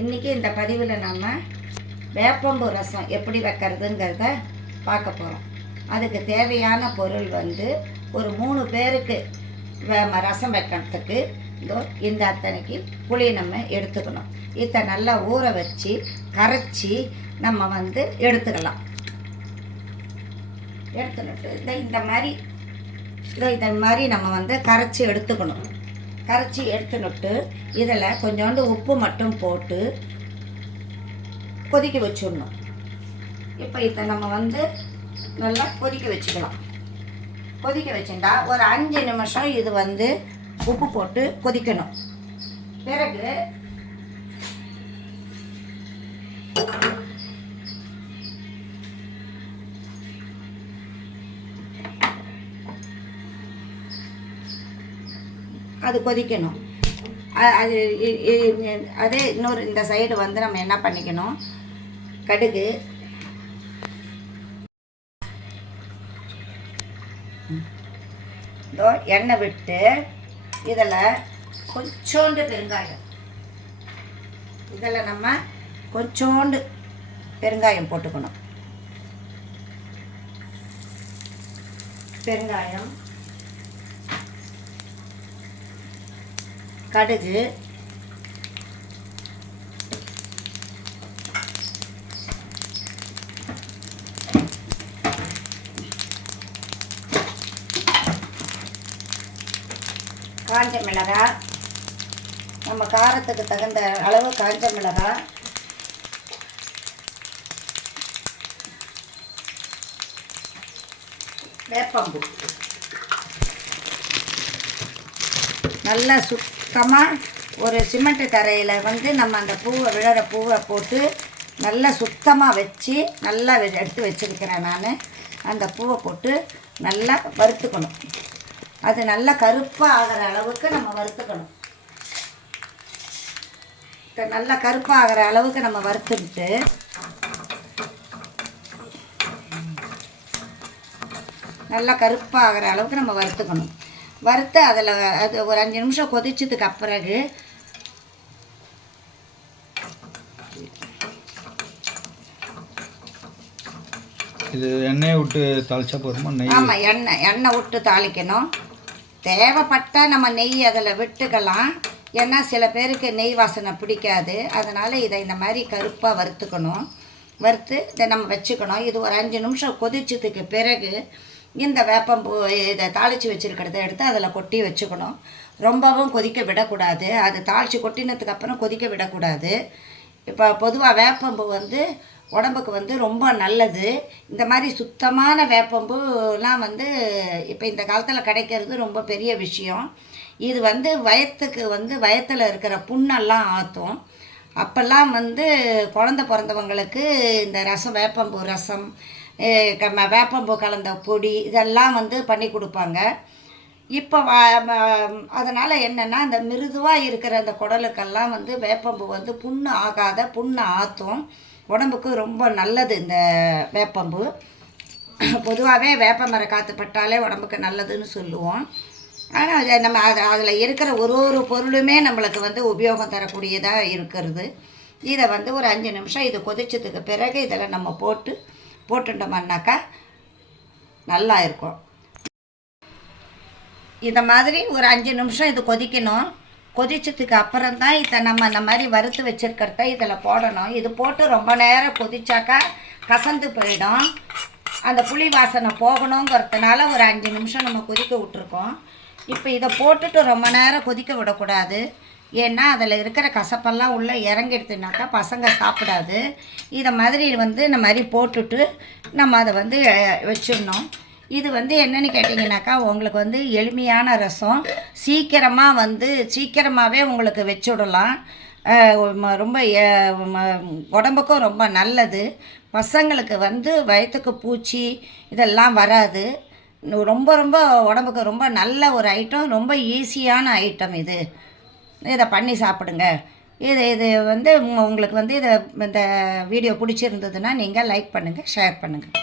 இன்றைக்கி இந்த பதிவில் நம்ம வேப்பம்பு ரசம் எப்படி வைக்கிறதுங்கிறத பார்க்க போகிறோம் அதுக்கு தேவையான பொருள் வந்து ஒரு மூணு பேருக்கு ரசம் வைக்கிறதுக்கு இந்த அத்தனைக்கு புளி நம்ம எடுத்துக்கணும். இதை நல்லா ஊற வச்சு கரைச்சி நம்ம வந்து எடுத்துக்கலாம். எடுத்துக்கிட்டு இந்த இந்த மாதிரி இதோ இந்த மாதிரி நம்ம வந்து கரைச்சி எடுத்துக்கணும். கரைச்சி எடுத்துனுட்டு இதில் கொஞ்சோண்டு உப்பு மட்டும் போட்டு கொதிக்க வச்சிடணும். இப்போ இதை நம்ம வந்து நல்லா கொதிக்க வச்சுக்கலாம். கொதிக்க வச்சுட்டா ஒரு அஞ்சு நிமிஷம் இது வந்து உப்பு போட்டு கொதிக்கணும். பிறகு அது கொதிக்கணும். அது அதே இன்னொரு இந்த சைடு வந்து நம்ம என்ன பண்ணிக்கணும்? கடுகு. இதோ எண்ணெய் விட்டு இதில் கொஞ்சோண்டு பெருங்காயம். இதில் நம்ம கொஞ்சோண்டு பெருங்காயம் போட்டுக்கணும். பெருங்காயம். கடுகு. காஞ்ச மிளகாய் நம்ம காரத்துக்கு தகுந்த அளவு காஞ்ச மிளகாய் வேப்பம்பு. நல்லா சுத்தமாக ஒரு சிமெண்ட் தரையில் வந்து நம்ம அந்த பூவை விழற பூவை போட்டு நல்லா சுத்தமாக வச்சு நல்லா வெ- எடுத்து வச்சுருக்கிறேன் நான். அந்த பூவை போட்டு நல்லா வறுத்துக்கணும். அது நல்லா கருப்பாக ஆகிற அளவுக்கு நம்ம வறுத்துக்கணும். நல்லா கருப்பாக ஆகிற அளவுக்கு நம்ம வறுத்துக்கிட்டு நல்லா கருப்பாக ஆகிற அளவுக்கு நம்ம வறுத்துக்கணும். வறுத்து அதில் அது ஒரு அஞ்சு நிமிஷம் கொதிச்சதுக்கு அப்பிறகு இது எண்ணெயை விட்டு தாளிச்சா போதுமா? நெய்? ஆமாம் எண்ணெய் எண்ணெய் விட்டு தாளிக்கணும். தேவைப்பட்டால் நம்ம நெய் அதில் விட்டுக்கலாம். ஏன்னா சில பேருக்கு நெய் வாசனை பிடிக்காது. அதனால் இதை இந்த மாதிரி கருப்பாக வறுத்துக்கணும். வறுத்து இதை நம்ம வச்சுக்கணும். இது ஒரு அஞ்சு நிமிஷம் கொதிச்சதுக்கு பிறகு இந்த வேப்பம்பூ இதை தாளித்து வச்சுருக்கிறத எடுத்து அதில் கொட்டி வச்சுக்கணும். ரொம்பவும் கொதிக்க விடக்கூடாது. அது தாளித்து கொட்டினதுக்கு அப்புறம் கொதிக்க விடக்கூடாது. இப்போ பொதுவாக வேப்பம்பூ வந்து உடம்புக்கு வந்து ரொம்ப நல்லது. இந்த மாதிரி சுத்தமான வேப்பம்பூலாம் வந்து இப்போ இந்த காலத்தில் கிடைக்கிறது ரொம்ப பெரிய விஷயம். இது வந்து வயத்துக்கு வந்து வயத்தில் இருக்கிற புண்ணெல்லாம் ஆற்றும் அப்போல்லாம் வந்து குழந்த பிறந்தவங்களுக்கு இந்த ரசம் வேப்பம்பூ ரசம் வேப்பம்பூ கலந்த பொடி இதெல்லாம் வந்து பண்ணி கொடுப்பாங்க. இப்போ அதனால் என்னென்னா இந்த மிருதுவாக இருக்கிற அந்த குடலுக்கெல்லாம் வந்து வேப்பம்பூ வந்து புண்ணு ஆகாத புண்ணை ஆற்றும் உடம்புக்கு ரொம்ப நல்லது இந்த வேப்பம்பு பொதுவாகவே வேப்ப மர காற்று பட்டாலே உடம்புக்கு நல்லதுன்னு சொல்லுவோம். ஆனால் அது நம்ம அது அதில் இருக்கிற ஒரு ஒரு பொருளுமே நம்மளுக்கு வந்து உபயோகம் தரக்கூடியதாக இருக்கிறது. இதை வந்து ஒரு அஞ்சு நிமிஷம் இது கொதிச்சதுக்கு பிறகு இதில் நம்ம போட்டு போட்டுட்டோம்னாக்கா நல்லா இருக்கும் இதை மாதிரி ஒரு அஞ்சு நிமிஷம் இது கொதிக்கணும். கொதிச்சதுக்கு அப்புறம் தான் இதை நம்ம இந்த மாதிரி வறுத்து வச்சுருக்கிறத இதில் போடணும். இது போட்டு ரொம்ப நேரம் கொதிச்சாக்கா கசந்து போயிடும். அந்த புளி வாசனை போகணுங்கிறதுனால ஒரு அஞ்சு நிமிஷம் நம்ம கொதிக்க விட்ருக்கோம் இப்போ இதை போட்டுட்டு ரொம்ப நேரம் கொதிக்க விடக்கூடாது. ஏன்னா அதில் இருக்கிற கசப்பெல்லாம் உள்ளே இறங்கிடுதுனாக்கா பசங்க சாப்பிடாது. இதை மாதிரி வந்து இந்த மாதிரி போட்டுட்டு நம்ம அதை வந்து வச்சிடணும். இது வந்து என்னன்னு கேட்டிங்கனாக்கா உங்களுக்கு வந்து எளிமையான ரசம். சீக்கிரமாக வந்து சீக்கிரமாகவே உங்களுக்கு வச்சுடலாம். ரொம்ப உடம்புக்கும் ரொம்ப நல்லது. பசங்களுக்கு வந்து வயிற்றுக்கு பூச்சி இதெல்லாம் வராது. ரொம்ப ரொம்ப உடம்புக்கு ரொம்ப நல்ல ஒரு ஐட்டம் ரொம்ப ஈஸியான ஐட்டம் இது. இதை பண்ணி சாப்பிடுங்க. இது இது வந்து உங்களுக்கு வந்து இதை இந்த வீடியோ பிடிச்சிருந்ததுன்னா நீங்கள் லைக் பண்ணுங்கள் ஷேர் பண்ணுங்கள்